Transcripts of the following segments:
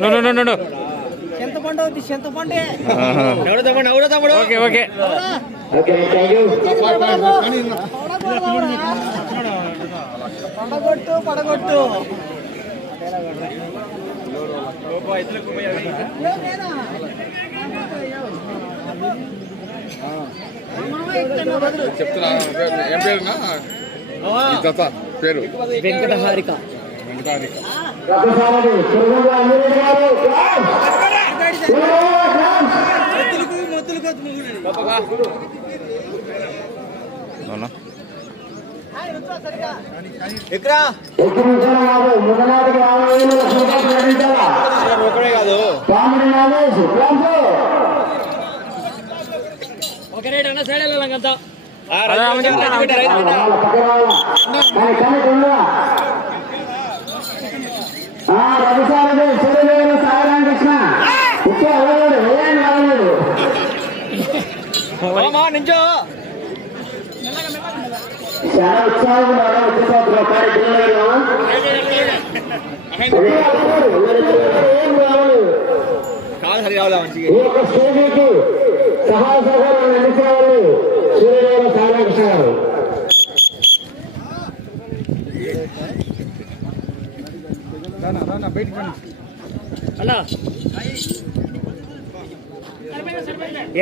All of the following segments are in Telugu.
నో నో నో నో చింతపండు చింతపండే. Okay okay. పడగొట్టు పడగొట్టు. చెప్తున్నా ఏం పేరునా? ఈ జత పేరు వెంకటహారిక వెంకటారిక అవునా ఒక రేట్ అన్న సైడ్ వెళ్ళాలంతా చాలా ఉత్సాహంగా వచ్చిపోతున్నారు కానీ పిల్లలు ఏం ఈ యొక్క స్టేజీకి సహాయ సూర్యదేవ సారాకృష్ణ గారు అన్నా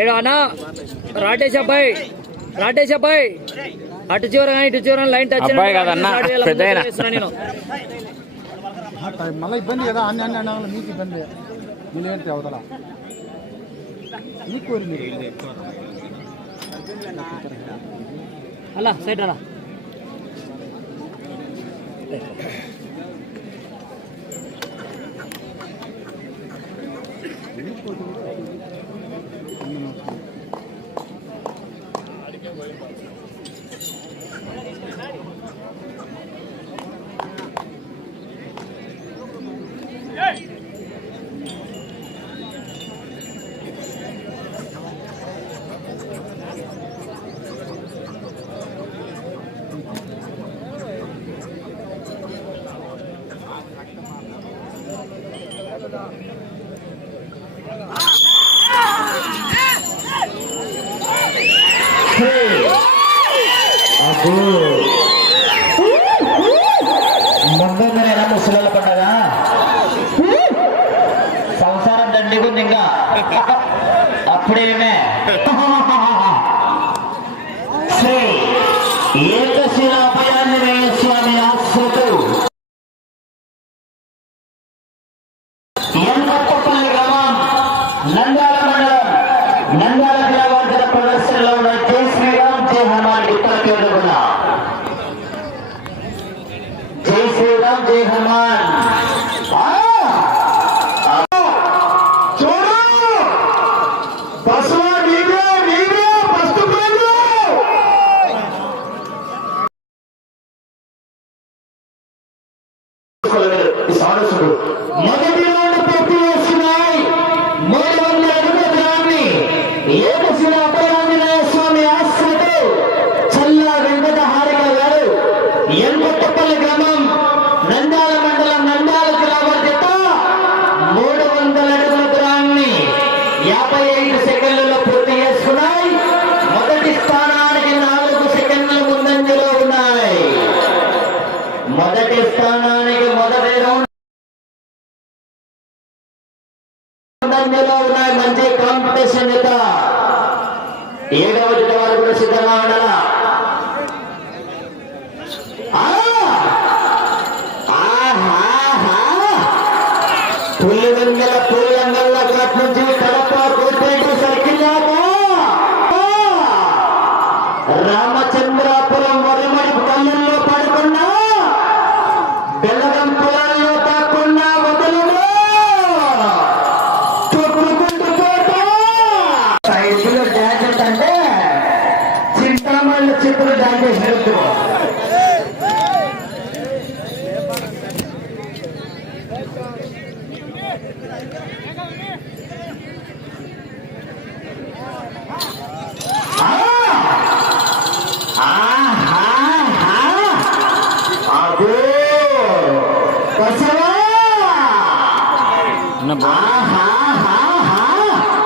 ఏడు అన్నా. రాటేష్ అబ్బాయి. రాటేష్ అబ్బాయి. అటు చివర కానీ ఇటు చివర లైన్ టచ్ అబ్బాయి కాదన్నా. నేను. మళ్ళీ ఇబ్బంది కదా అన్ని అన్ని అన్న మీకు ఇబ్బంది. మీరేంటి అవతల? మీకు మీరు? అలా సైడ్ అలా సంసారం ఇంకా అప్పుడేమే శ్రీ ఏకశిలాపయాంజనేయ స్వామి సారసుడు. మగ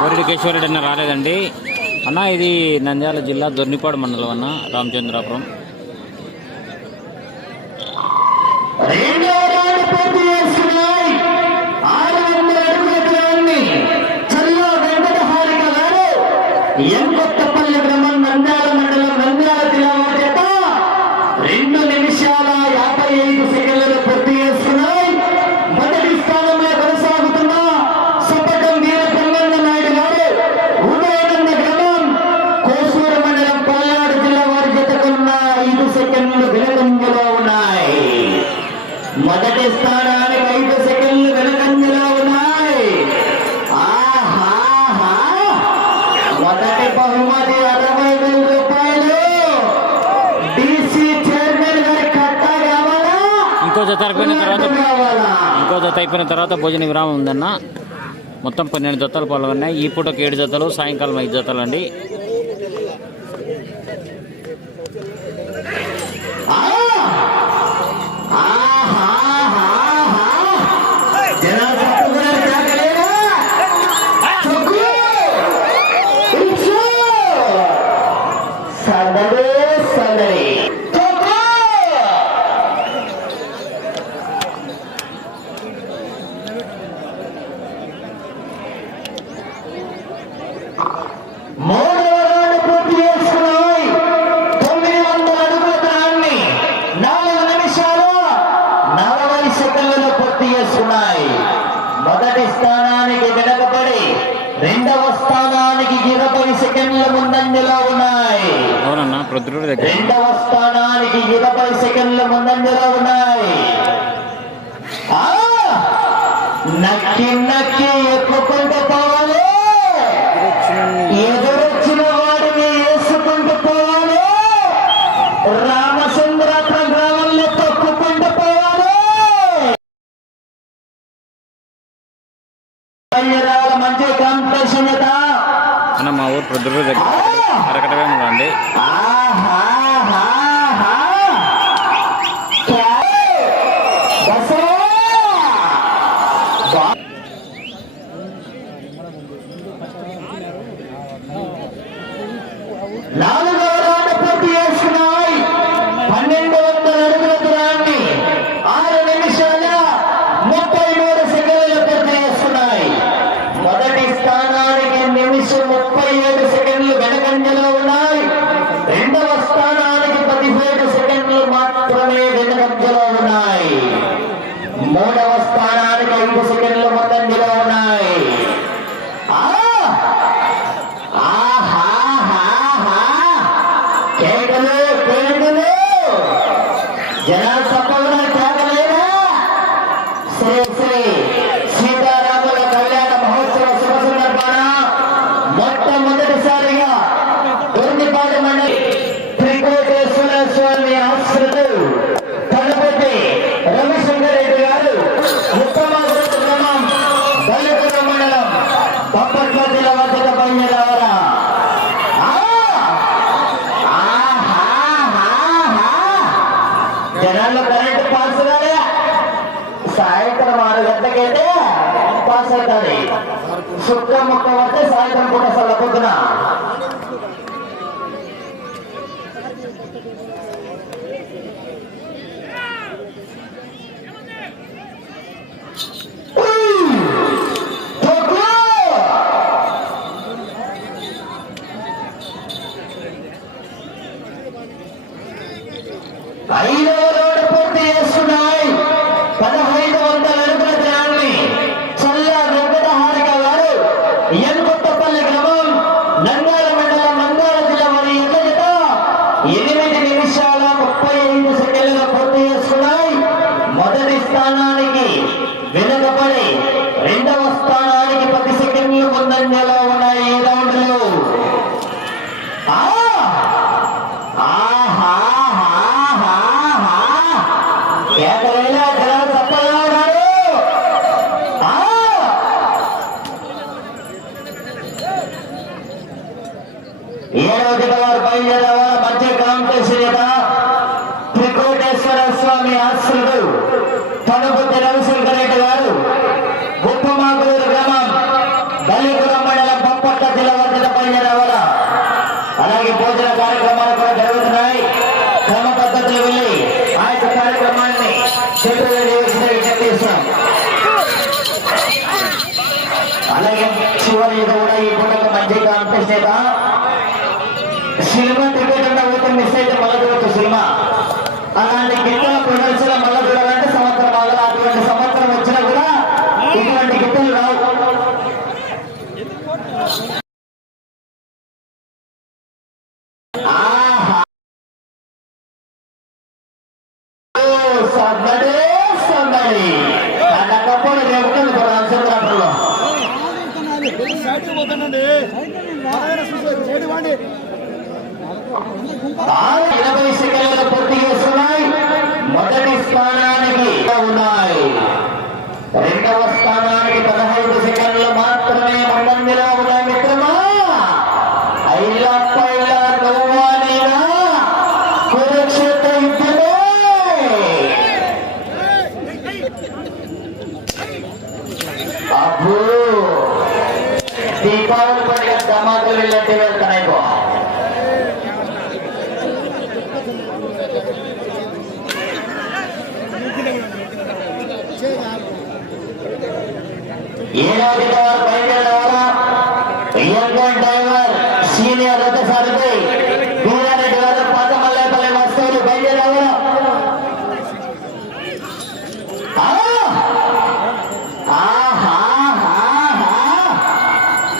బోరెడ్డి అన్న రాలేదండి. అన్న ఇది నంద్యాల జిల్లా దొర్నిపాడు మండలం అన్న రామచంద్రాపురం. జత అయిపోయిన తర్వాత భోజన విరామం ఉందన్న. మొత్తం పన్నెండు జతలు పాల్గొన్నాయి. ఈ పూటకు ఏడు జతలు సాయంకాలం ఐదు జతలు అండి పల్లెలు ముందంజలో ఉన్నాయి. నక్కి నక్కి ఎక్కుకుంటూ పోవాలి. ఎదురొచ్చిన వాడిని వేసుకుంటూ పోవాలి. రామచంద్ర ప్రగ్రామంలో తొక్కుకుంటూ పోవాలి. మంచి కాంపిటీషన్ మా ఊరు ప్రొద్దురు దగ్గర ఉందండి పడ్డది శుక్ర మొక్క పడితే సాయంత్రం పూట సల్ల పొద్దున ఏడవ జిల్లా వారు? బయలుదేరారు जी कानपुर से था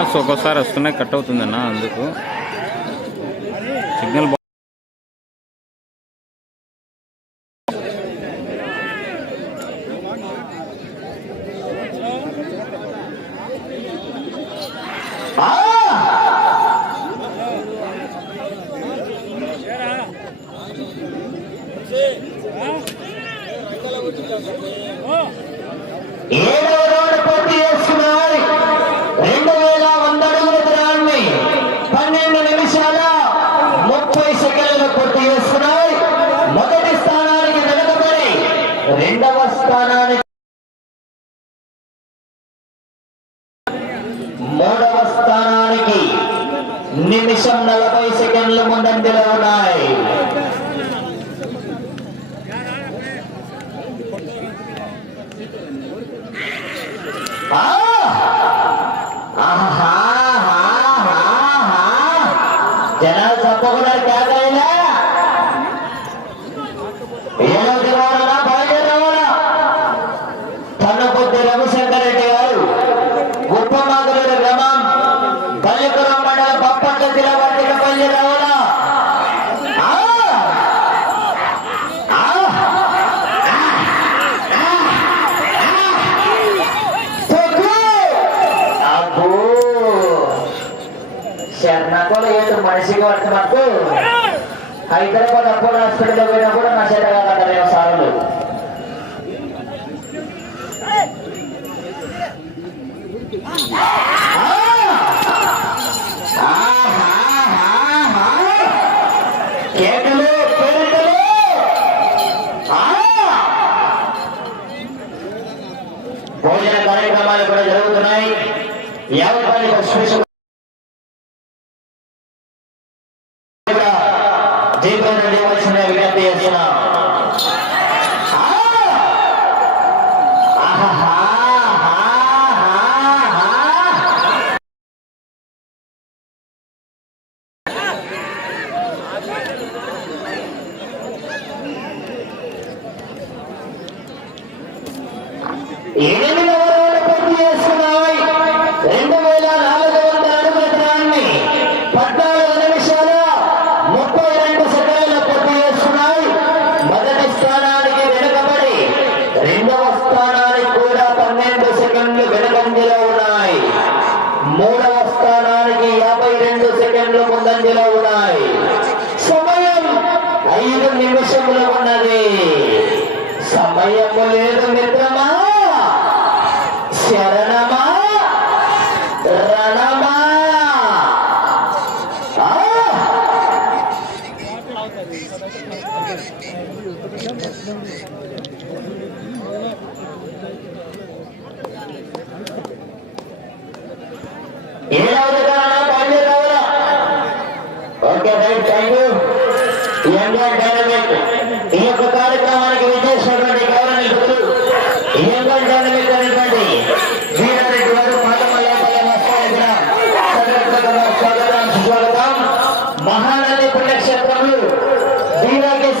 సిగ్నల్స్ ఒక్కోసారి వస్తున్నాయి కట్ అవుతుందన్న అందుకు. సిగ్నల్ మూడవ స్థానానికి నిమిషం నలభై సెకండ్లు ముందంజలో ఉన్నాయి. మనిషికి వరకు మాకు హైదరాబాద్ అపోలో హాస్పిటల్లో పోయినా కూడా మా చేత కాదంట సార్లు Yeah! ಜೀವನದಲ್ಲಿ ಯೋಚನೆ ವಿನಂತಿಯ ದಿನ సెకండ్లు ముందంజలో ఉన్నాయి. సమయం ఐదు నిమిషములు ఉన్నది. సమయము లేదు మిత్ర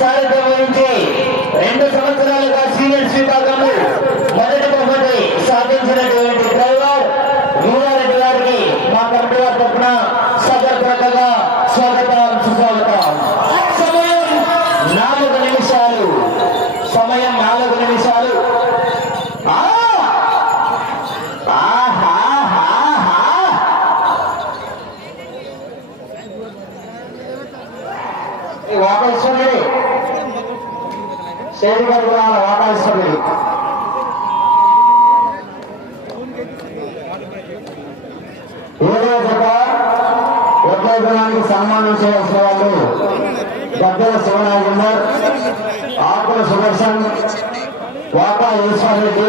सारे సంవత్సరాలు దగ్గర శివనాయుడు ఆకుల సుదర్శన్ వాటా ఈశ్వర్ రెడ్డి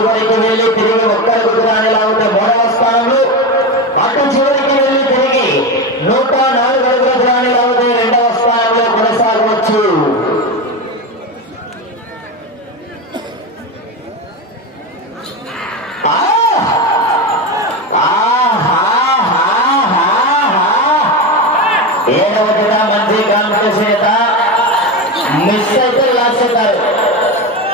చివరికి వెళ్ళి తిరిగి ఒక్కరు రానిలా ఉంటే మూడవ స్థానంలో అక్క చివరికి వెళ్ళి తిరిగి నూట నాలుగు అడుగులకు ఉంటే రెండవ స్థానంలో కొనసాగవచ్చు. మంచి మిస్ అయితే లాస్ అవుతారు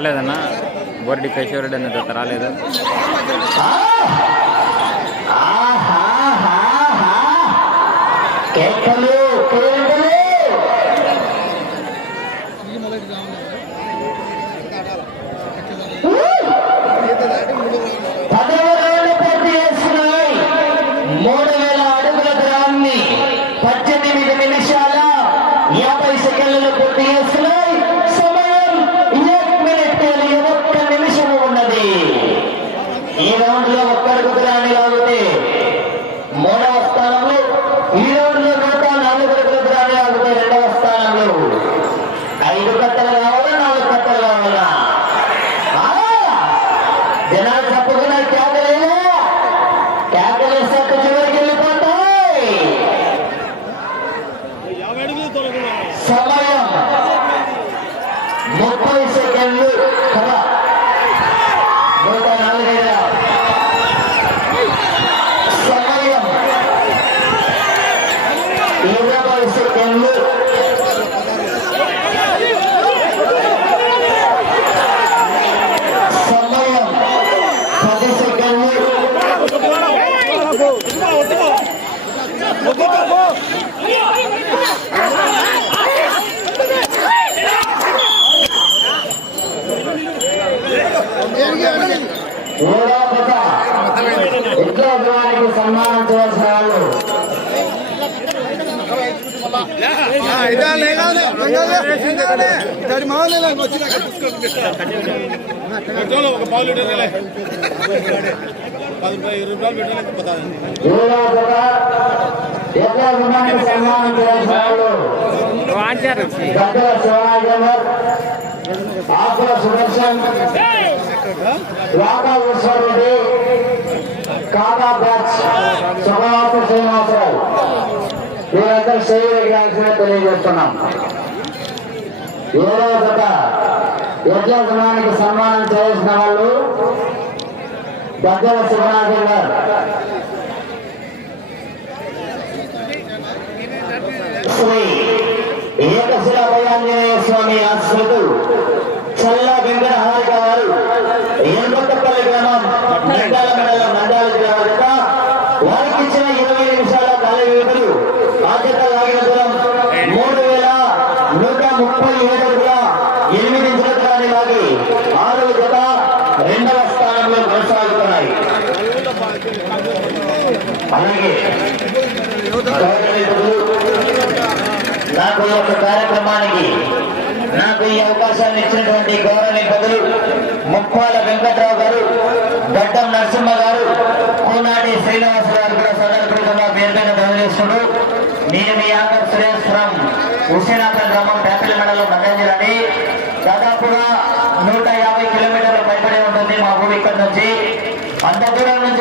రాలేదన్న? బోర్డి కేశవరెడ్డి అనేది రాలేదు. ఆహా ఆహా ஆங்கிலம் உட்கார்ந்து மன ఇంట్లో ఉన్నవారికి సన్మానం చేయాల్సిన ఒక పాలు ఆకుల సుదర్శన్ బ్యాచ్ శ్రీనివాసరావు వీరందరూ చేయగలిగాల్సిన తెలియజేస్తున్నాం ఏడవ జత యజ్ఞ సమయానికి సన్మానం చేయాల్సిన వాళ్ళు గద్దెల శివనాగేందర్ శ్రీ ఏకశిలాభయాంజనేయ స్వామి ఆశ్రతు చల్ల వెంకట గారు వారు గ్రామం నంద్యాల మండలం నంద్యాల జిల్లా వారికి ఇచ్చిన నాకు ఈ యొక్క కార్యక్రమానికి నాకు ఈ అవకాశాన్ని ఇచ్చినటువంటి గౌరవనీయ పెద్దలు ముప్పాల వెంకట్రావు గారు గడ్డం నరసింహ గారు కోనాటి శ్రీనివాస గారు కూడా సదర్భంగా పేరుపైన తెలియజేస్తుడు నేను మీ యాంకర్ సురేష్ ఫ్రం గ్రామం పేపల్లి మండలం మండ్యం దాదాపుగా నూట యాభై కిలోమీటర్ల పైబడి ఉంటుంది మా ఊరు ఇక్కడ నుంచి. అంత దూరం నుంచి